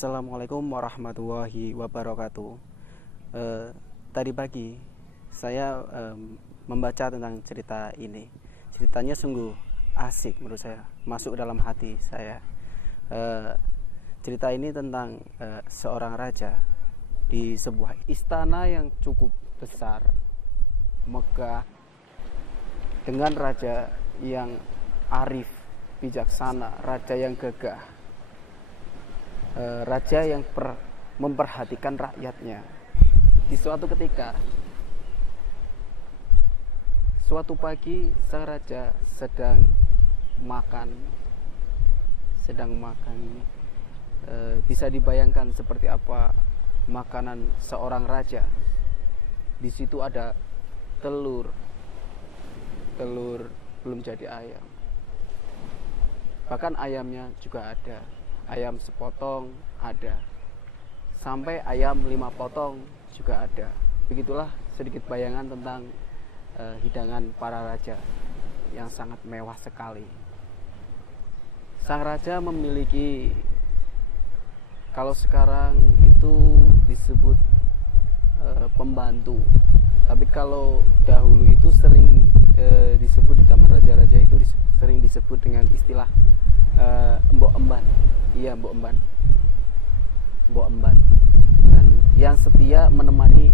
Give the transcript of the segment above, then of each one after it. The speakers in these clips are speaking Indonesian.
Assalamualaikum warahmatullahi wabarakatuh. Tadi pagi saya membaca tentang cerita ini. Ceritanya sungguh asik menurut saya, masuk dalam hati saya. Cerita ini tentang seorang raja di sebuah istana yang cukup besar, megah, dengan raja yang arif, bijaksana, raja yang gagah, raja yang memperhatikan rakyatnya. Di suatu ketika, suatu pagi, sang raja sedang makan. Bisa dibayangkan seperti apa makanan seorang raja. Di situ ada telur belum jadi ayam. Bahkan ayamnya juga ada. Ayam sepotong ada, sampai ayam 5 potong juga ada. Begitulah sedikit bayangan tentang hidangan para raja yang sangat mewah sekali. Sang raja memiliki, kalau sekarang itu disebut pembantu, tapi kalau dahulu itu sering disebut, di zaman raja-raja itu sering disebut dengan istilah mbok emban. Iya, mbok emban. Dan yang setia menemani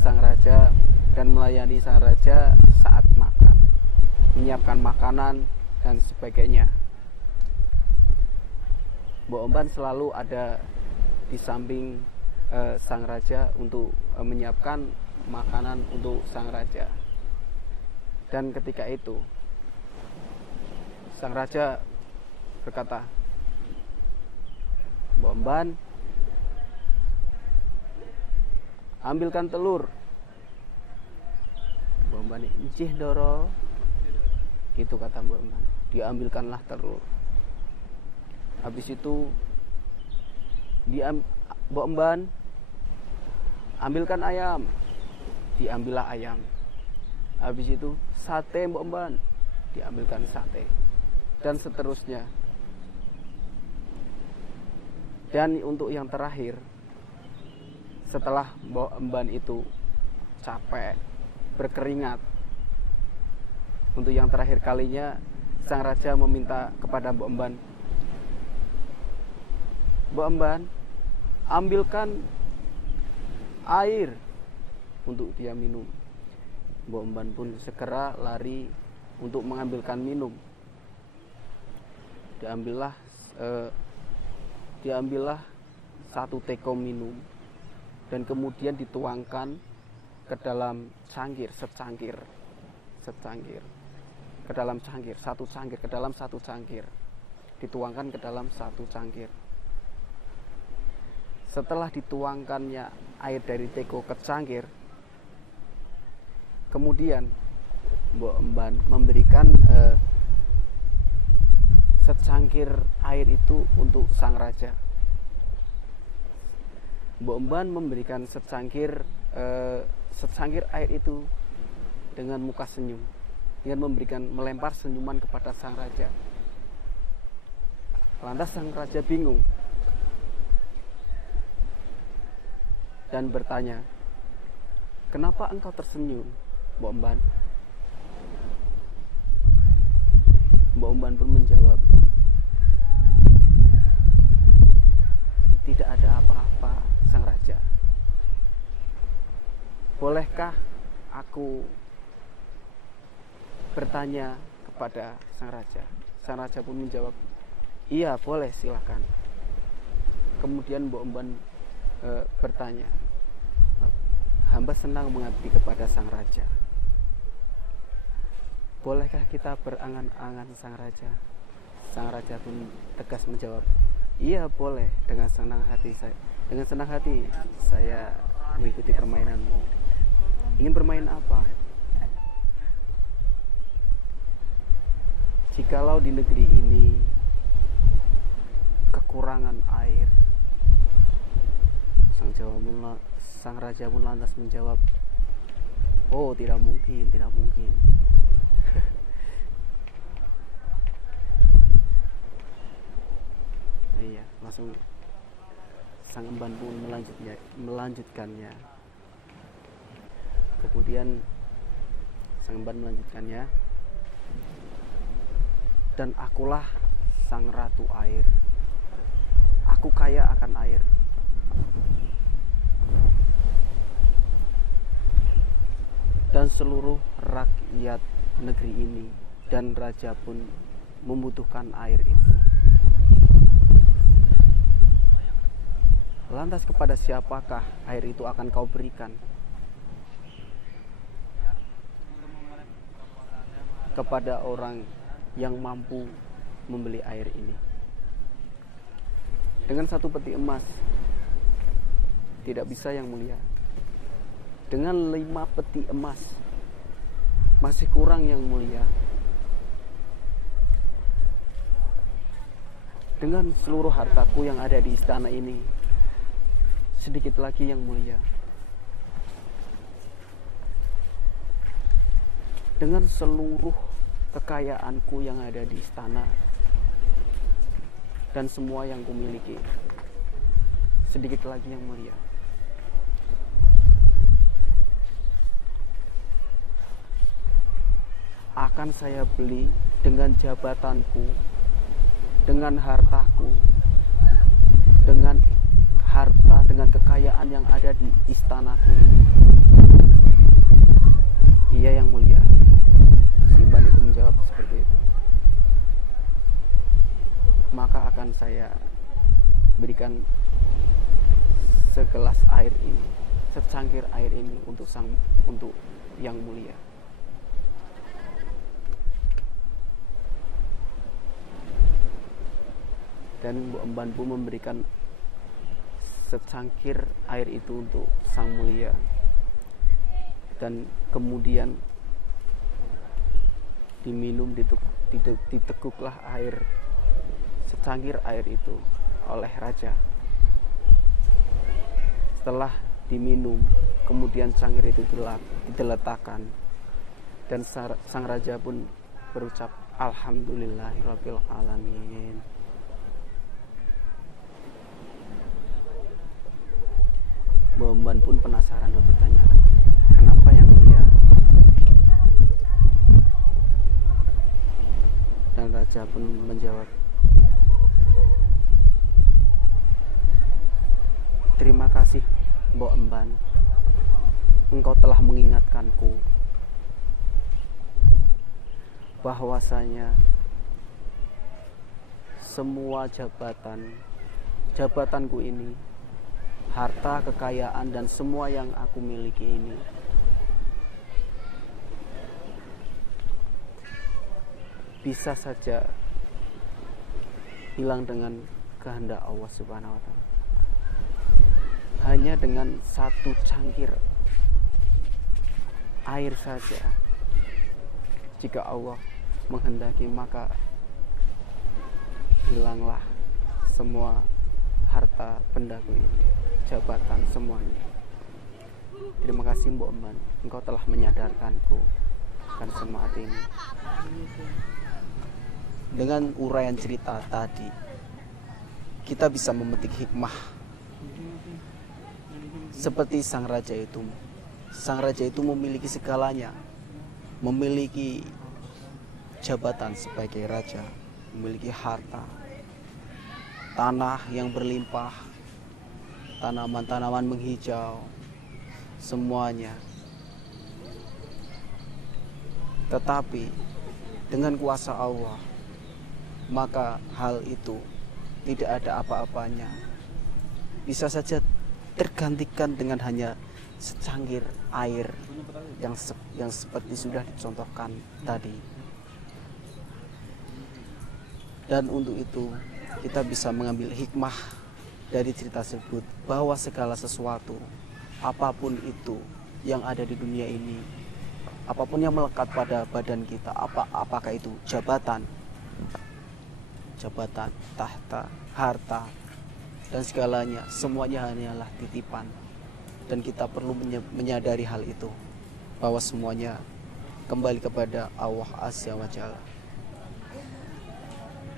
sang raja dan melayani sang raja saat makan, menyiapkan makanan dan sebagainya. Mbok emban selalu ada di samping sang raja untuk menyiapkan makanan untuk sang raja. Dan ketika itu sang raja berkata, "Mbok emban, ambilkan telur." Mbok emban, "Injih ndoro." Gitu kata Mbok emban. Diambilkanlah telur. Habis itu Mbok emban, ambilkan ayam. Diambillah ayam. Habis itu sate Mbok emban, diambilkan sate. Dan seterusnya. Dan untuk yang terakhir, setelah Mbok emban itu capek, berkeringat, untuk yang terakhir kalinya sang raja meminta kepada Mbok emban, "Mbok emban, ambilkan air untuk dia minum." Mbok emban pun segera lari untuk mengambilkan minum. Diambillah 1 teko minum dan kemudian dituangkan ke dalam cangkir, secangkir ke dalam cangkir, 1 cangkir ke dalam 1 cangkir, dituangkan ke dalam 1 cangkir. Setelah dituangkannya air dari teko ke cangkir, kemudian Mbok emban memberikan secangkir air itu untuk sang raja. Mbok emban memberikan secangkir air itu dengan muka senyum, dengan melempar senyuman kepada sang raja. Lantas sang raja bingung dan bertanya, "Kenapa engkau tersenyum, Mbok emban?" Mbok emban pun menjawab, "Tidak ada apa-apa, sang raja. Bolehkah aku bertanya kepada sang raja?" Sang raja pun menjawab, "Iya, boleh, silakan." Kemudian Mbok emban bertanya, "Hamba senang mengabdi kepada sang raja. Bolehkah kita berangan-angan sang raja?" Sang raja pun tegas menjawab, "Iya, boleh. Dengan senang hati saya mengikuti permainanmu. Ingin bermain apa?" "Jikalau di negeri ini kekurangan air." Sang raja pun lantas menjawab, "Oh, tidak mungkin. Iya, langsung sang emban pun melanjutkannya. Kemudian sang emban melanjutkannya, dan akulah sang ratu air, aku kaya akan air. Dan seluruh rakyat negeri ini dan raja pun membutuhkan air itu. Lantas kepada siapakah air itu akan kau berikan? Kepada orang yang mampu membeli air ini. Dengan 1 peti emas tidak bisa, yang mulia. Dengan 5 peti emas masih kurang, yang mulia. Dengan seluruh hartaku yang ada di istana ini, sedikit lagi, yang mulia. Dengan seluruh kekayaanku yang ada di istana dan semua yang kumiliki, sedikit lagi, yang mulia. Akan saya beli dengan jabatanku, dengan hartaku, dengan harta, dengan kekayaan yang ada di istanaku ini. Iya, yang mulia. Si emban itu menjawab seperti itu. Maka akan saya berikan segelas air ini, secangkir air ini untuk yang mulia. Dan Mbok Emban pun memberikan secangkir air itu untuk sang mulia. Dan kemudian diminum, diteguklah air, secangkir air itu oleh raja. Setelah diminum, kemudian cangkir itu diletakkan, dan sang raja pun berucap, Alhamdulillahirabbil alamin. Mbok Emban pun penasaran dan bertanya, kenapa, yang mulia? Dan raja pun menjawab, terima kasih Mbok Emban, engkau telah mengingatkanku bahwasanya semua jabatanku ini, harta, kekayaan, dan semua yang aku miliki ini bisa saja hilang dengan kehendak Allah Subhanahu wa Ta'ala. Hanya dengan 1 cangkir air saja, jika Allah menghendaki, maka hilanglah semua harta bendaku ini, jabatan, semuanya. Terima kasih Mbok Emban, engkau telah menyadarkanku akan semangat ini. Dengan uraian cerita tadi, kita bisa memetik hikmah seperti sang raja itu. Sang raja itu memiliki segalanya, memiliki jabatan sebagai raja, memiliki harta, tanah yang berlimpah, tanaman-tanaman menghijau, semuanya. Tetapi dengan kuasa Allah, maka hal itu tidak ada apa-apanya. Bisa saja tergantikan dengan hanya secangkir air yang seperti sudah dicontohkan tadi. Dan untuk itu kita bisa mengambil hikmah dari cerita tersebut, bahwa segala sesuatu, apapun itu yang ada di dunia ini, apapun yang melekat pada badan kita, apakah itu jabatan, tahta, harta, dan segalanya, semuanya hanyalah titipan. Dan kita perlu menyadari hal itu, bahwa semuanya kembali kepada Allah Azza wa Jalla.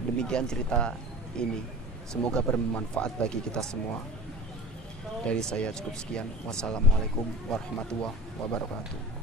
Demikian cerita ini, semoga bermanfaat bagi kita semua. Dari saya cukup sekian. Wassalamualaikum warahmatullahi wabarakatuh.